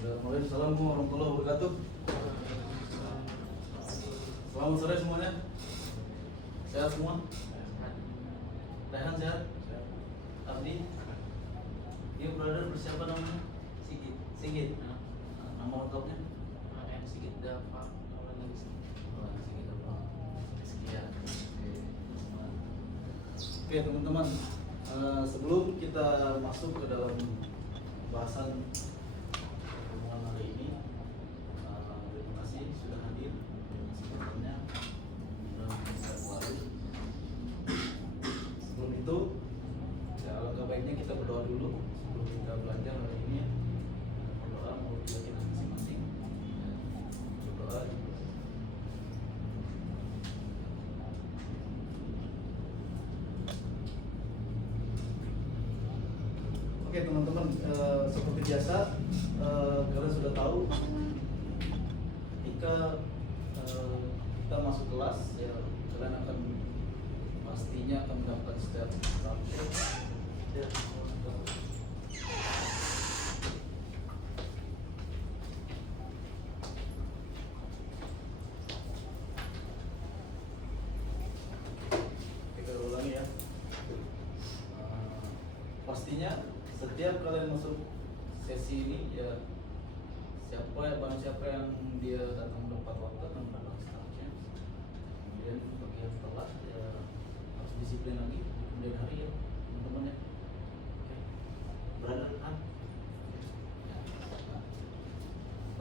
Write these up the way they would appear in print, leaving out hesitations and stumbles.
Assalamualaikum warahmatullahi wabarakatuh. Selamat sore semuanya. Sehat semua? Rehan sehat? Abdi? Dia brother bersiapa namanya? Sigit. Sigit. Nama lengkapnya? M Sigit Dava. Awal lagi Sigit. Sigit apa? Sekian. Oke teman-teman, sebelum kita masuk ke dalam bahasan pertemuan hari ini, terima kasih sudah hadir semuanya. Sebelum itu, ya, alangkah baiknya kita berdoa dulu sebelum kita belajar hari ini. Berdoa mau kita masing-masing. Berdoa. Oke teman-teman, seperti biasa kalian sudah tahu ketika kita masuk kelas ya kalian akan pastinya akan mendapat setiap subjek ya, kita ulangi ya. Pastinya setiap kalian masuk sesi ini ya barang siapa yang dia datang tepat waktu akan mendapat staff chance. Kemudian bagi yang telat ya harus disiplin lagi di kemudian hari ya teman-teman ya. Oke. Brother Han.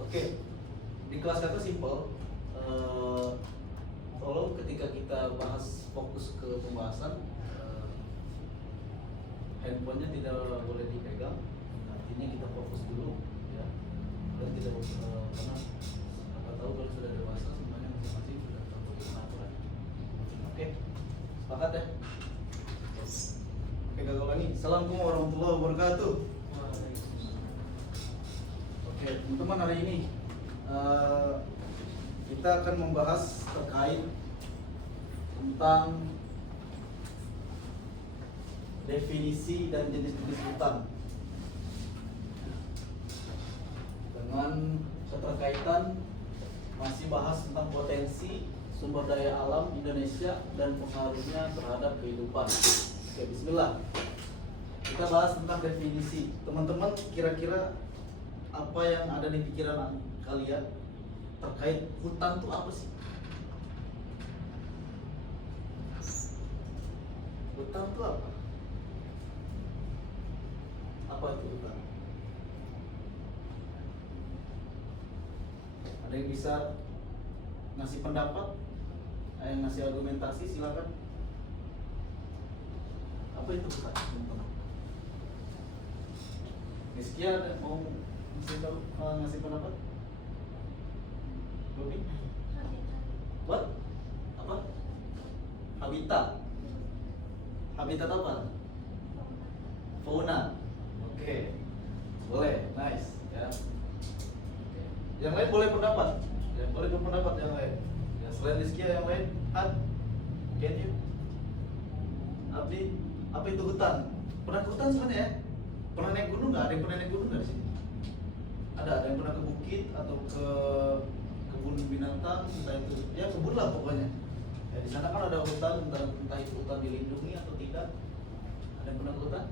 Oke. Di kelas kata simple. Tolong ketika kita bahas fokus ke pembahasan, handphonenya tidak boleh dipegang, artinya kita fokus dulu ya. Dan tidak karena apa tahu kalau sudah dewasa semuanya masing-masing sudah tahu aturan. Oke, sepakat ya? Oke, gagal lagi. Assalamualaikum warahmatullahi wabarakatuh. Oke, teman-teman, hari ini kita akan membahas terkait tentang definisi dan jenis-jenis hutan dengan keterkaitan masih bahas tentang potensi sumber daya alam Indonesia dan pengaruhnya terhadap kehidupan. Oke, bismillah. Kita bahas tentang definisi. Teman-teman, kira-kira apa yang ada di pikiran kalian terkait hutan itu apa sih? Hutan itu apa? Apa itu hutan? Ada yang bisa ngasih pendapat? Ada yang ngasih argumentasi? Silakan. Apa itu hutan? Miskia mau ngasih pendapat? Bobby? What? Apa? Habitat. Habitat apa? Fauna. Oke, boleh, nice ya. Oke. Yang lain boleh pendapat, yang boleh berpendapat yang lain. Ya, selain Rizky yang lain, can you? Abdi, apa itu hutan? Pernah ke hutan sebenarnya ya? Pernah naik gunung nggak? Ada yang pernah naik gunung nggak di sini? Ada yang pernah ke bukit atau ke kebun binatang, entah itu ya kebun lah pokoknya. Ya, di sana kan ada hutan, entah itu hutan dilindungi atau tidak. Ada yang pernah ke hutan?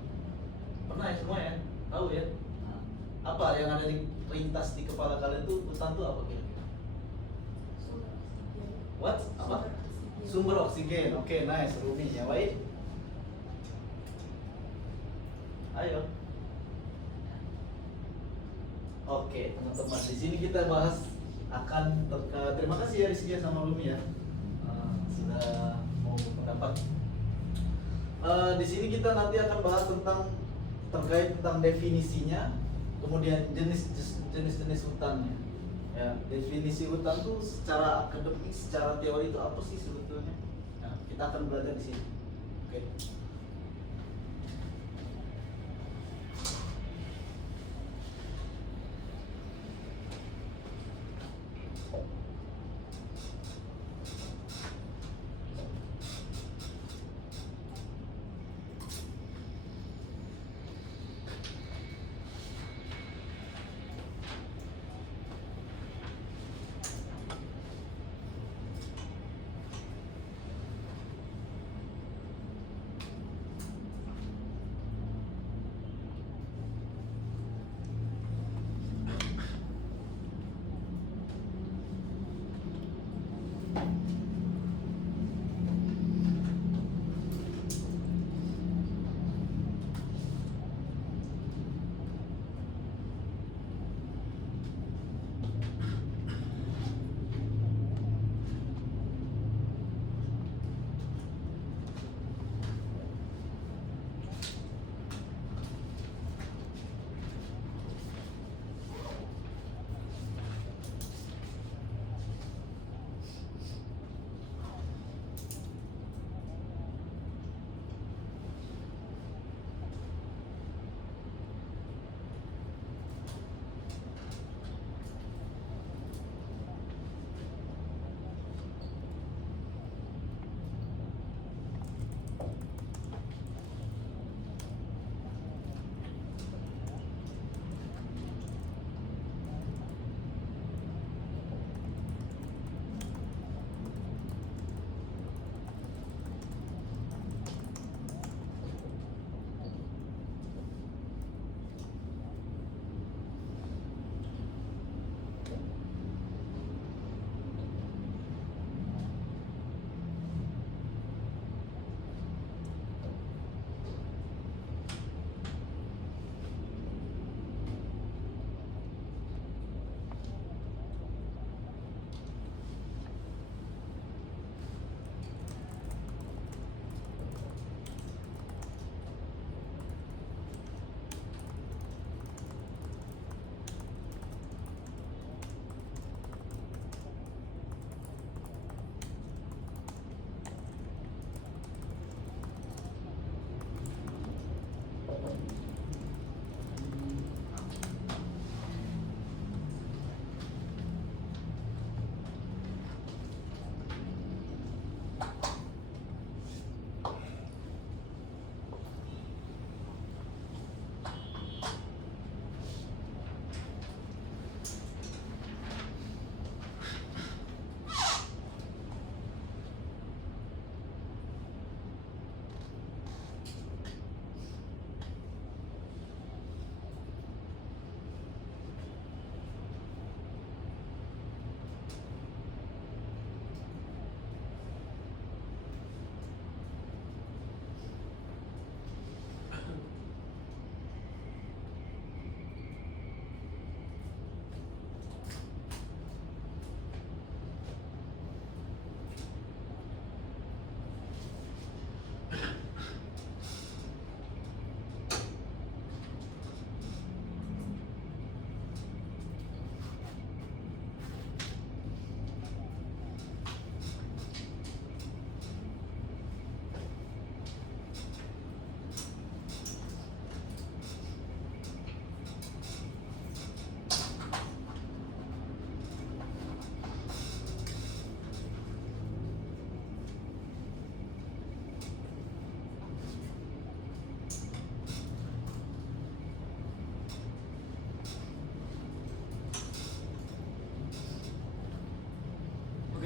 Pernah ya semua ya? Tahu ya? Nah, apa yang ada di lintas di kepala kalian tuh hutan tuh apa kira-kira? What? Apa? Sumber oksigen. Oke, nice. Rumi ya, baik. Ayo. Oke, teman-teman. Di sini kita bahas akan terima kasih ya Rizky sama Rumi ya. Sudah mau berpendapat. Di sini kita nanti akan bahas terkait tentang definisinya, kemudian jenis-jenis hutannya. Ya, definisi hutan tuh secara akademik, secara teori itu apa sih sebetulnya? Nah, kita akan belajar di sini. Oke.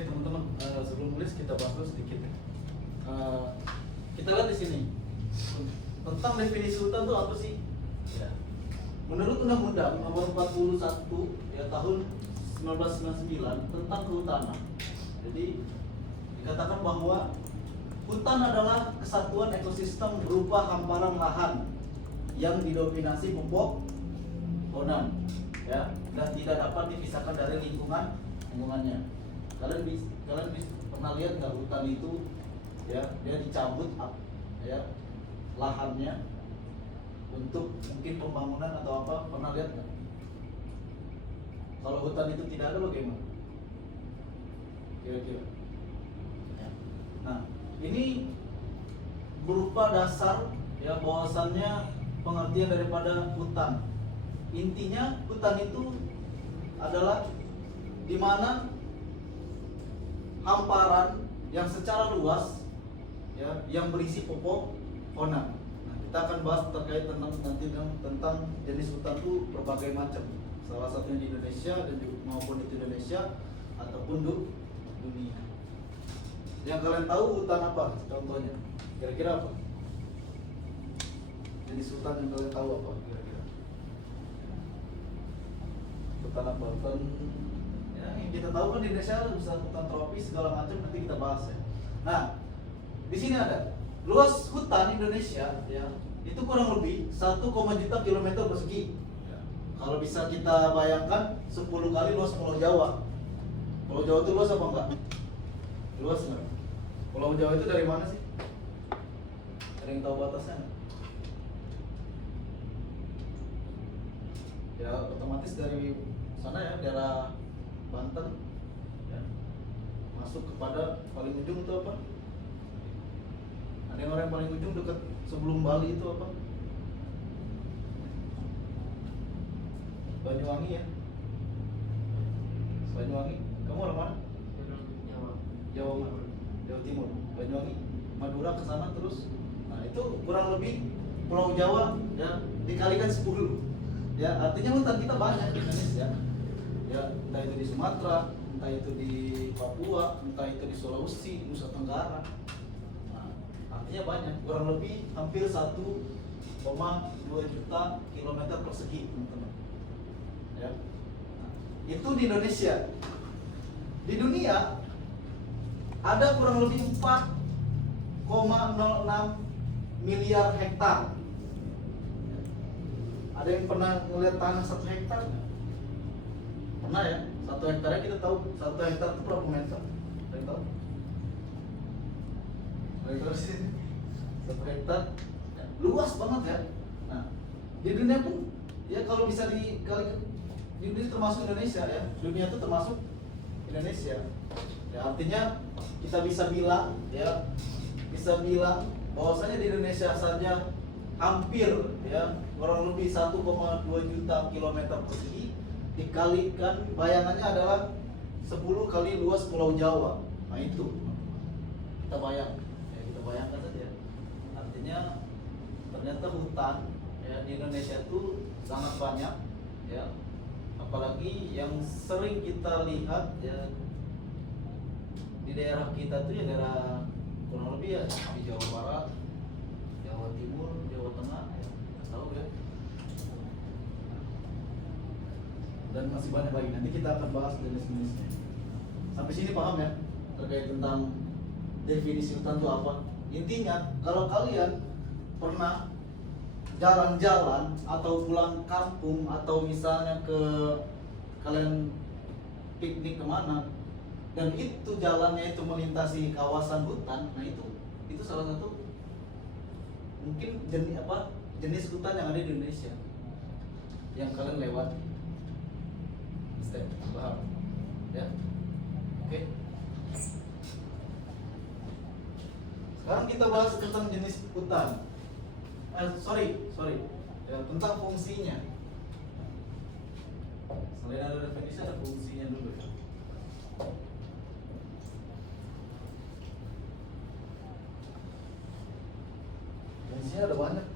Oke teman-teman, sebelum nulis kita bahas dulu sedikit. Kita lihat di sini tentang definisi hutan itu apa sih? Ya. Menurut Undang-Undang Nomor 41 ya tahun 1999 tentang kehutanan. Jadi dikatakan bahwa hutan adalah kesatuan ekosistem berupa hamparan lahan yang didominasi pepohonan, ya, dan tidak dapat dipisahkan dari lingkungannya. Kalian pernah lihat nggak hutan itu, ya, dia dicabut, ya, lahannya untuk mungkin pembangunan atau apa, pernah lihat nggak? Kalau hutan itu tidak ada bagaimana? Kira-kira. Ya. Nah, ini berupa dasar ya bahwasannya pengertian daripada hutan. Intinya hutan itu adalah di mana hamparan yang secara luas ya yang berisi pepohonan. Nah, kita akan bahas terkait tentang jenis hutan itu berbagai macam. Salah satunya di Indonesia dan maupun di Indonesia ataupun dunia. Yang kalian tahu hutan apa? Contohnya, kira-kira apa? Jenis hutan yang kalian tahu apa? Kira-kira hutan apa? Hutan ya, yang kita tahu kan di Indonesia ada hutan tropis segala macam, nanti kita bahas ya. Nah, di sini ada luas hutan Indonesia ya itu kurang lebih 1, juta kilometer persegi. Ya. Kalau bisa kita bayangkan 10 kali luas Pulau Jawa. Pulau Jawa itu luas apa enggak? Luas enggak? Pulau Jawa itu dari mana sih? Ada yang tahu batasnya? Ya otomatis dari sana ya, daerah Banten ya, masuk kepada paling ujung itu apa? Ada yang orang paling ujung dekat sebelum Bali itu apa? Banyuwangi ya. Banyuwangi. Kamu orang mana? Jawa mana? Jawa Timur. Banyuwangi. Madura ke sana terus. Nah, itu kurang lebih Pulau Jawa ya dikalikan 10. Ya, artinya hutan kita banyak di Indonesia. Ya, entah itu di Sumatera, entah itu di Papua, entah itu di Sulawesi, Nusa Tenggara. Nah, artinya banyak, kurang lebih hampir 1,2 juta kilometer persegi, teman-teman. Ya. Nah, itu di Indonesia. Di dunia ada kurang lebih 4,06 miliar hektar. Ada yang pernah ngeliat tanah 1 hektar nggak? Pernah ya? 1 hektarnya kita tahu 1 hektar itu berapa meter? Ada yang tahu? Ada yang tahu sih? 1 hektar ya, luas banget ya. Nah, di dunia pun ya kalau bisa dikali di dunia termasuk Indonesia ya. Dunia itu termasuk Indonesia. Ya artinya kita bisa bilang ya, bisa bilang bahwasanya di Indonesia saja hampir ya kurang lebih 1,2 juta kilometer persegi, dikalikan bayangannya adalah 10 kali luas Pulau Jawa. Nah itu kita bayangkan saja. Artinya ternyata hutan ya di Indonesia itu sangat banyak ya, apalagi yang sering kita lihat ya di daerah kita tuh ya daerah kurang lebih ya di Jawa Barat, Jawa Timur, Jawa Tengah ya, kita tahu ya. Dan masih banyak lagi, nanti kita akan bahas jenis-jenisnya. Sampai sini paham ya terkait tentang definisi hutan itu apa? Intinya kalau kalian pernah jalan-jalan atau pulang kampung atau misalnya ke kalian piknik kemana dan itu jalannya itu melintasi kawasan hutan, nah itu salah satu mungkin jenis hutan yang ada di Indonesia yang kalian lewati. Step paham ya? Oke. Sekarang kita bahas tentang jenis hutan. Sorry ya, tentang fungsinya. Selain ada definisi, ada fungsinya dulu ya. Fungsinya ada banyak.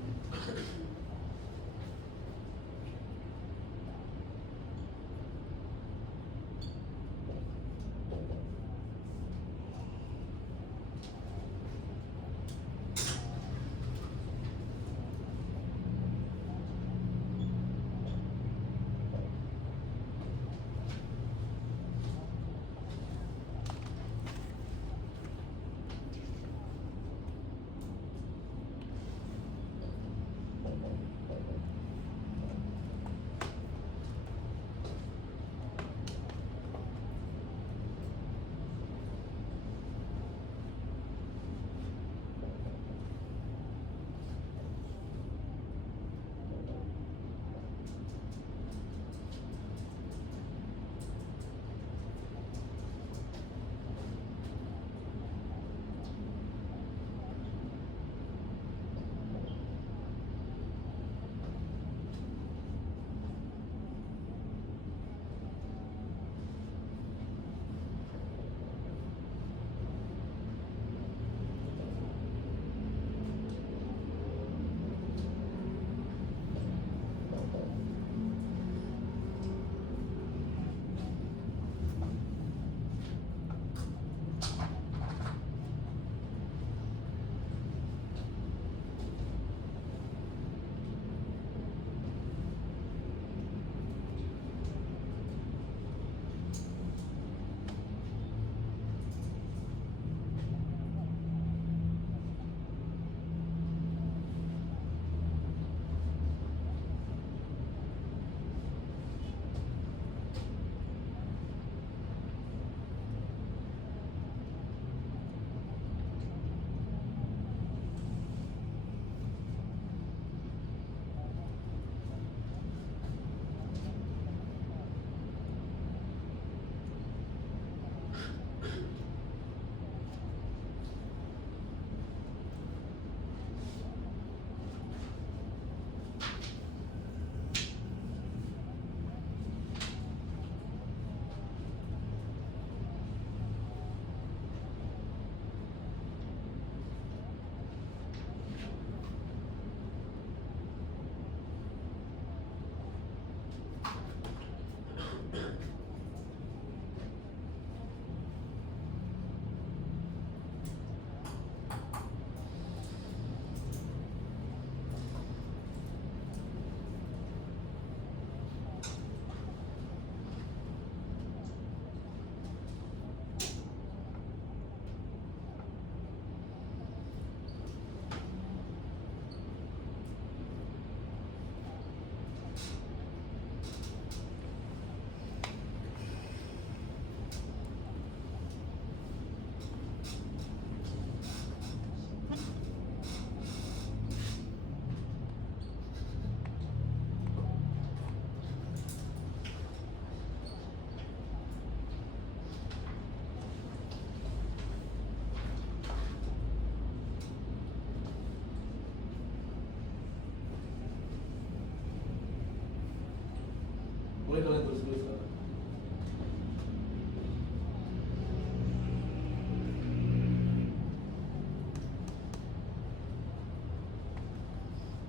Boleh kalian tulis sekarang.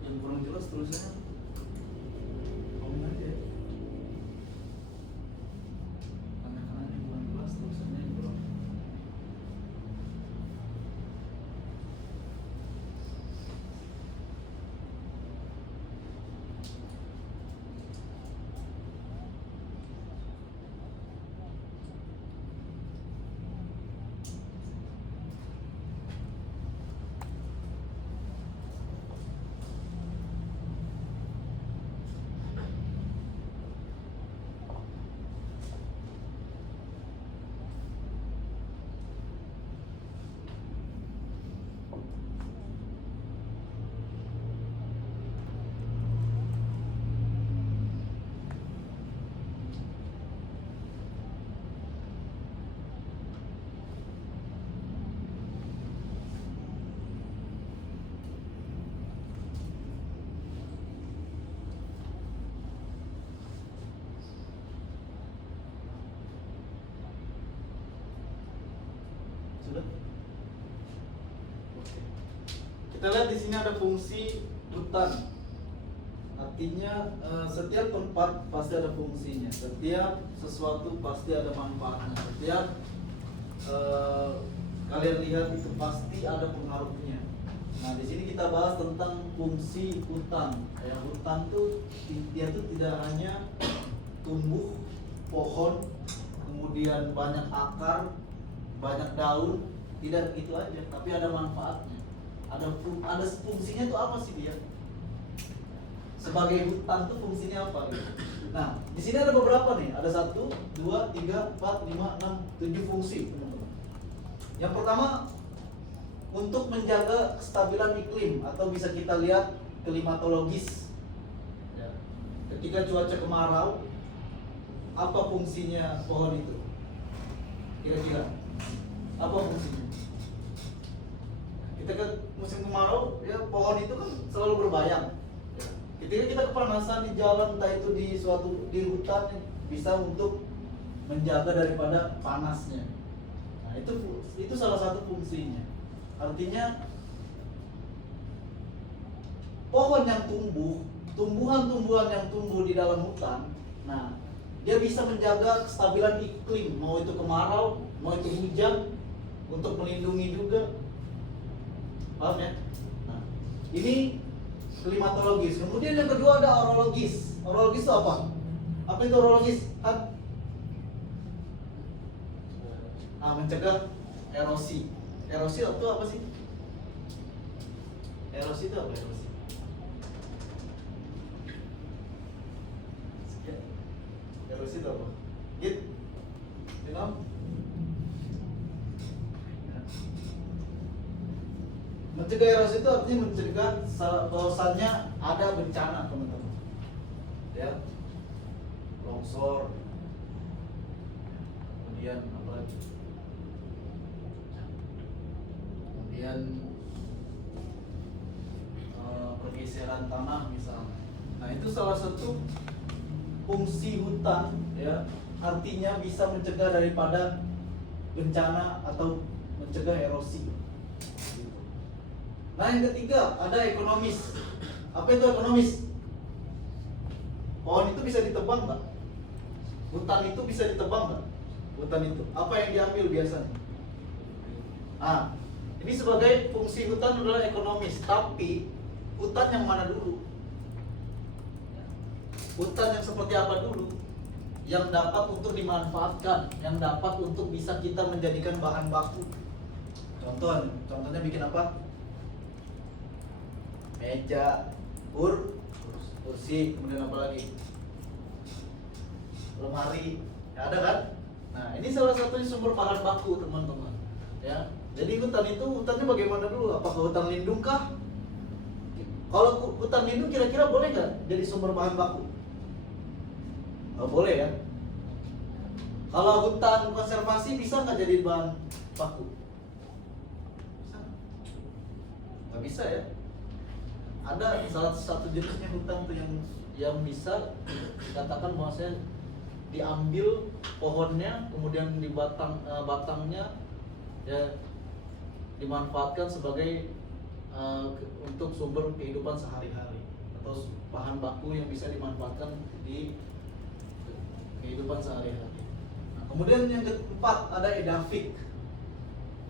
Yang kurang jelas tulisannya ngomong aja ya. Anak-anak yang kurang jelas tulisannya yang kurang. Sudah? Oke. Kita lihat di sini ada fungsi hutan. Artinya setiap tempat pasti ada fungsinya. Setiap sesuatu pasti ada manfaatnya. Setiap kalian lihat itu pasti ada pengaruhnya. Nah, di sini kita bahas tentang fungsi hutan. Ya, hutan tuh dia tuh tidak hanya tumbuh pohon, kemudian banyak akar, banyak daun, tidak begitu aja, tapi ada manfaatnya. Ada fungsinya itu apa sih dia? Sebagai hutan tuh fungsinya apa gitu? Nah, di sini ada beberapa nih, ada 1, 2, 3, 4, 5, 6, 7 fungsi, teman-teman. Yang pertama, untuk menjaga kestabilan iklim atau bisa kita lihat klimatologis. Ya. Ketika cuaca kemarau, apa fungsinya pohon itu? Kira-kira apa fungsinya? Ketika musim kemarau, ya pohon itu kan selalu berbayang. Ya. Ketika kita kepanasan di jalan, entah itu di hutan, bisa untuk menjaga daripada panasnya. Nah, itu salah satu fungsinya. Artinya pohon yang tumbuhan-tumbuhan yang tumbuh di dalam hutan, nah dia bisa menjaga kestabilan iklim, mau itu kemarau, mau itu hujan, untuk melindungi juga. Paham ya? Nah, ini klimatologis. Kemudian yang kedua ada orologis. Orologis itu apa? Apa itu orologis? Mencegah erosi. Erosi itu apa sih? Erosi itu apa? Erosi. Erosi itu apa? Git, mencegah erosi itu artinya mencegah bahwasannya ada bencana, teman-teman. Ya, longsor, kemudian apa lagi? Kemudian pergeseran tanah misalnya. Nah, itu salah satu fungsi hutan, ya. Artinya bisa mencegah daripada bencana atau mencegah erosi. Nah, yang ketiga ada ekonomis. Apa itu ekonomis? Pohon itu bisa ditebang nggak? Hutan itu bisa ditebang nggak? Hutan itu apa yang diambil biasanya? Ini sebagai fungsi hutan adalah ekonomis. Tapi hutan yang mana dulu? Hutan yang seperti apa dulu? Yang dapat untuk dimanfaatkan, yang dapat untuk bisa kita menjadikan bahan baku. Contohnya bikin apa? Meja, kursi, kemudian apa lagi? Lemari, ya ada kan? Nah, ini salah satunya sumber bahan baku, teman-teman. Ya, jadi hutannya bagaimana dulu? Apakah hutan lindung kah? Kalau hutan lindung kira-kira boleh nggak jadi sumber bahan baku? Oh, boleh ya. Kalau hutan konservasi bisa nggak jadi bahan baku? Bisa? Nggak bisa ya. Ada salah satu jenisnya hutan tuh yang bisa dikatakan bahwasanya diambil pohonnya, kemudian di batangnya ya dimanfaatkan sebagai untuk sumber kehidupan sehari-hari atau bahan baku yang bisa dimanfaatkan di kehidupan sehari-hari. Nah, kemudian yang keempat ada edafik.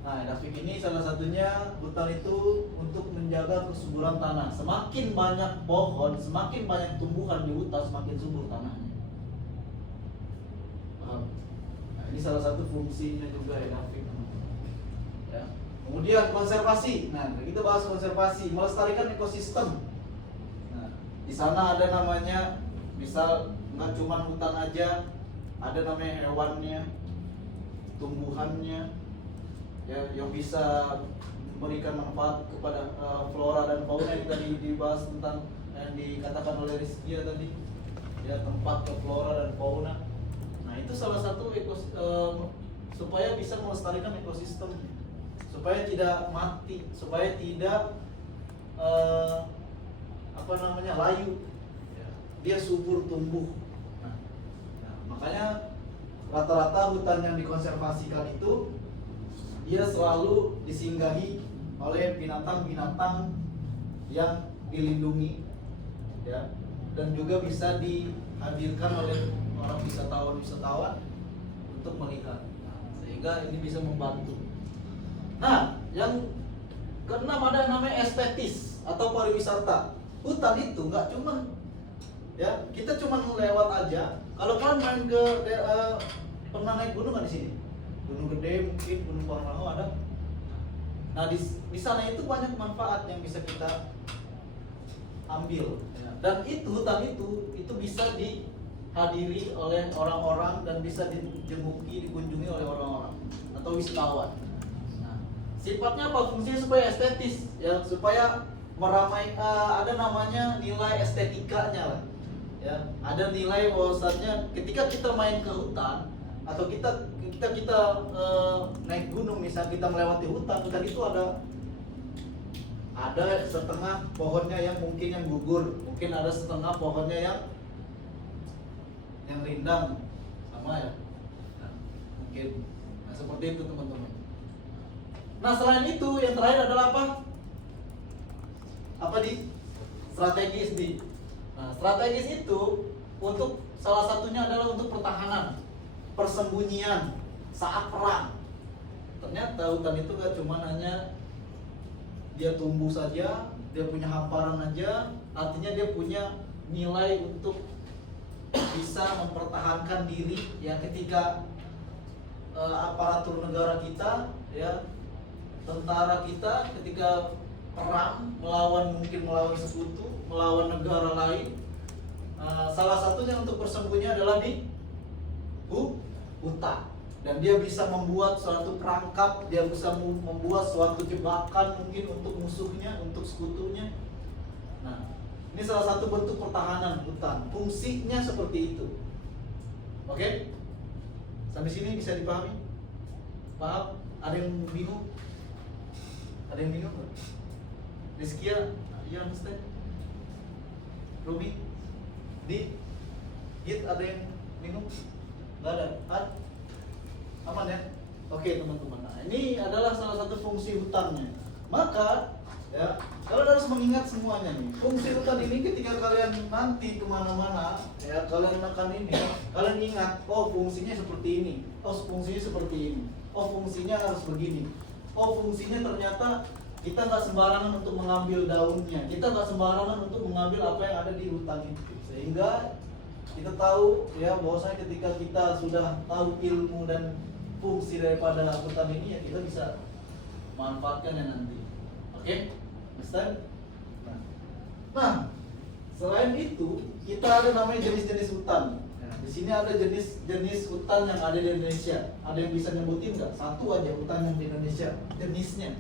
Nah, edafik ini salah satunya hutan itu untuk menjaga kesuburan tanah. Semakin banyak pohon, semakin banyak tumbuhan di hutan, semakin subur tanahnya. Paham? Nah, ini salah satu fungsinya juga edafik. Ya. Kemudian konservasi. Nah, kita bahas konservasi, melestarikan ekosistem. Nah, di sana ada namanya, misal nggak cuma hutan aja, ada namanya hewannya, tumbuhannya, ya, yang bisa memberikan manfaat kepada flora dan fauna yang tadi dibahas tentang yang dikatakan oleh Rizky tadi, ya, tempat ke flora dan fauna. Nah, itu salah satu supaya bisa melestarikan ekosistem, supaya tidak mati, supaya tidak layu, ya, dia subur tumbuh. Nah, makanya rata-rata hutan yang dikonservasikan itu dia selalu disinggahi oleh binatang-binatang yang dilindungi, ya, dan juga bisa dihadirkan oleh orang wisatawan untuk melihat. Nah, sehingga ini bisa membantu. Nah, yang keenam ada namanya estetis atau pariwisata. Hutan itu nggak cuman, ya, kita cuman lewat aja. Kalau kalian main ke pernah naik gunung nggak di sini? Gunung Gede mungkin, Gunung Pangrango ada. Nah, di sana itu banyak manfaat yang bisa kita ambil. Dan itu hutan itu bisa dihadiri oleh orang-orang dan bisa dikunjungi oleh orang-orang atau wisatawan. Nah, sifatnya apa? Fungsinya supaya estetis, ya, supaya meramai, ada namanya nilai estetikanya lah. Ya, ada nilai bahwasannya ketika kita main ke hutan atau kita naik gunung, misal kita melewati hutan itu ada setengah pohonnya yang mungkin yang gugur, mungkin ada setengah pohonnya yang rindang, sama ya. Nah, mungkin seperti itu teman-teman. Nah, selain itu yang terakhir adalah apa? Strategis di. Nah, strategis itu untuk salah satunya adalah untuk pertahanan, persembunyian saat perang. Ternyata hutan itu gak cuma hanya dia tumbuh saja, dia punya hamparan aja, artinya dia punya nilai untuk bisa mempertahankan diri, ya, ketika aparatur negara kita, ya, tentara kita ketika perang melawan sekutu, melawan negara lain, salah satunya untuk bersembunyi adalah di hutan. Dan dia bisa membuat suatu perangkap, dia bisa membuat suatu jebakan mungkin untuk musuhnya, untuk sekutunya. Nah, ini salah satu bentuk pertahanan hutan. Fungsinya seperti itu. Oke? Sampai sini bisa dipahami? Paham? Ada yang bingung? Ada yang bingung nggak? Rizkia, you understand? Ruby? Dit, ada yang bingung? Nggak ada? Aman ya? Oke teman-teman. Nah, ini adalah salah satu fungsi hutannya. Maka, ya, kalian harus mengingat semuanya nih. Fungsi hutan ini ketika kalian nanti kemana-mana, ya, kalian akan kalian ingat, oh fungsinya seperti ini, oh fungsinya seperti ini, oh fungsinya harus begini, oh fungsinya ternyata kita nggak sembarangan untuk mengambil daunnya, kita nggak sembarangan untuk mengambil apa yang ada di hutan itu. Sehingga kita tahu, ya, bahwasanya ketika kita sudah tahu ilmu dan fungsi daripada hutan ini, ya, kita bisa manfaatkan yang nanti. Oke? Understand? Nah, selain itu kita ada namanya jenis-jenis hutan. Di sini ada jenis hutan yang ada di Indonesia. Ada yang bisa nyebutin nggak? Satu aja hutan yang di Indonesia jenisnya.